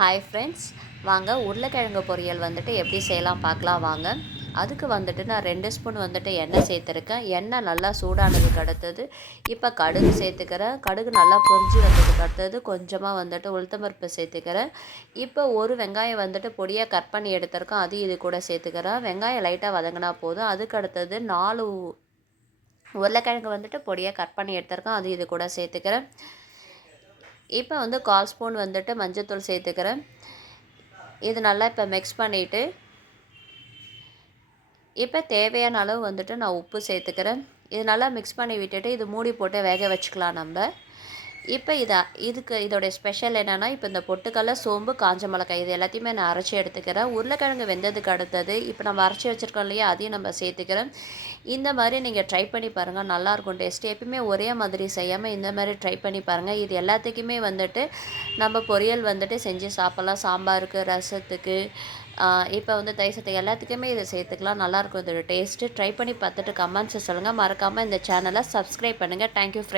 Hi friends, வாங்க உருளைக்கிழங்கு பொரியல் வந்துட்டு எப்படி செய்யலாம் பார்க்கலாம் வாங்க. அதுக்கு வந்துட்டு நான் 2 ஸ்பூன் வந்துட்டு எண்ணெய் சேர்த்துருக்கேன். எண்ணெய் நல்லா சூடானதுக்கு அடுத்தது இப்போ கடுகு சேர்த்துக்கிறேன். கடுகு நல்லா பொரிஞ்சு வந்ததுக்கு அடுத்தது கொஞ்சமாக வந்துட்டு உளுத்தம்பருப்பு சேர்த்துக்கிறேன். இப்போ ஒரு வெங்காயம் வந்துட்டு பொடியாக கட் பண்ணி எடுத்திருக்கேன், அது இது கூட சேர்த்துக்கிறேன். வெங்காயம் லைட்டாக வதங்கினா போதும். அதுக்கு அடுத்தது 4 உருளைக்கிழங்கு வந்துட்டு பொடியாக கட் பண்ணி எடுத்திருக்கேன், அது இது கூட சேர்த்துக்கிறேன். இப்போ வந்து 1/4 ஸ்பூன் வந்துட்டு மஞ்சள்தூள் சேர்த்துக்கிறேன். இது நல்லா இப்போ மிக்ஸ் பண்ணிவிட்டு இப்போ தேவையான அளவு வந்துட்டு நான் உப்பு சேர்த்துக்கிறேன். இது நல்லா மிக்ஸ் பண்ணி விட்டுட்டு இது மூடி போட்டு வேக வச்சுக்கலாம் நம்ம. இப்போ இதோடைய ஸ்பெஷல் என்னென்னா, இப்போ இந்த பொட்டுக்கடலை, சோம்பு, காஞ்ச மிளகாய் இது எல்லாத்தையுமே நான் அரைச்சி எடுத்துக்கிறேன். உருளைக்கிழங்கு வெந்ததுக்கு அடுத்தது இப்போ நம்ம அரைச்சி வச்சுருக்கோம் இல்லையா, அதையும் நம்ம சேர்த்துக்கிறேன். இந்த மாதிரி நீங்கள் ட்ரை பண்ணி பாருங்கள், நல்லாயிருக்கும் டேஸ்ட்டு. எப்பயுமே ஒரே மாதிரி செய்யாமல் இந்த மாதிரி ட்ரை பண்ணி பாருங்கள். இது எல்லாத்துக்குமே வந்துட்டு நம்ம பொரியல் வந்துட்டு செஞ்சு சாப்பிட்லாம். சாம்பாருக்கு, ரசத்துக்கு, இப்போ வந்து தயிர் சாதம் எல்லாத்துக்குமே இதை சேர்த்துக்கலாம். நல்லாயிருக்கும் இதோட டேஸ்ட்டு. ட்ரை பண்ணி பார்த்துட்டு கமெண்ட்ஸை சொல்லுங்கள். மறக்காமல் இந்த சேனலை சப்ஸ்கிரைப் பண்ணுங்கள். Thank you friends.